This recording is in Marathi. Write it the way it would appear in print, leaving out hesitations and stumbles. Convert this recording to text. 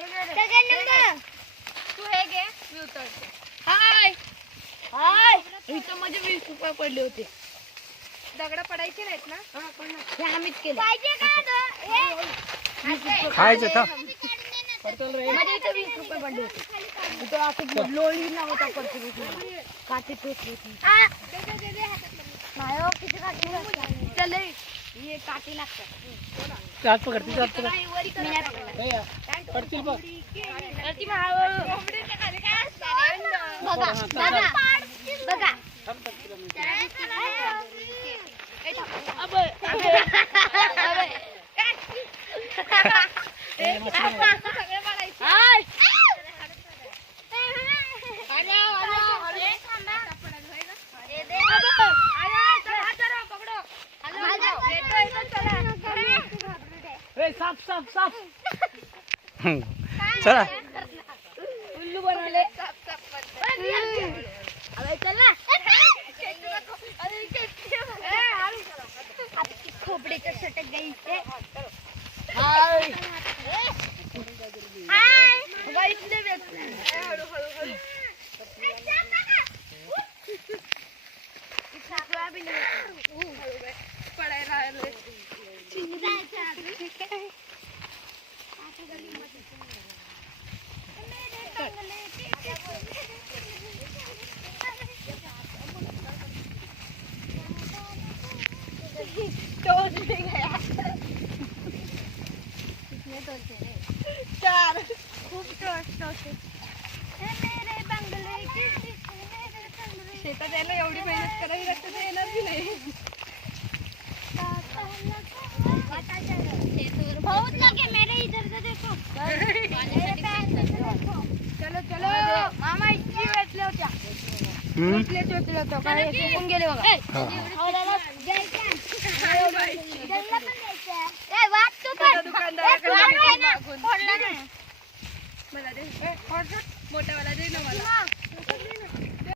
तू हे घे मी उतरते. हाय हाय इथं माझे 20 रुपये पडले होते. दगड पडायचे नाहीत ना. हे आम्हीच केलं. खायचं था माझे इथं 20 रुपये पडले होते. इथं असं लोळी नव्हता पडतो काठी टोचली होती. नाही हो किती काठी लागतात. चल ये काठी लागतात. हात पकडते हात पकड पडतील बघ बघा बघा बघा साफ साफ साफ चला उल्लू बनवले. खोपडीचं षटक घ्यायचे. हाय चार खूप शेतात यायला एवढी मेहनत करावी लागते तर एनर्जी नाही. बहुत लगे मेरे इधर से देखो. चलो चलो मामा इतकी वेटले होत्या. वेटलेच वेटले होतं काय फुकून गेले बघा. दुकानदार मोठ्यावाला दे ना मला.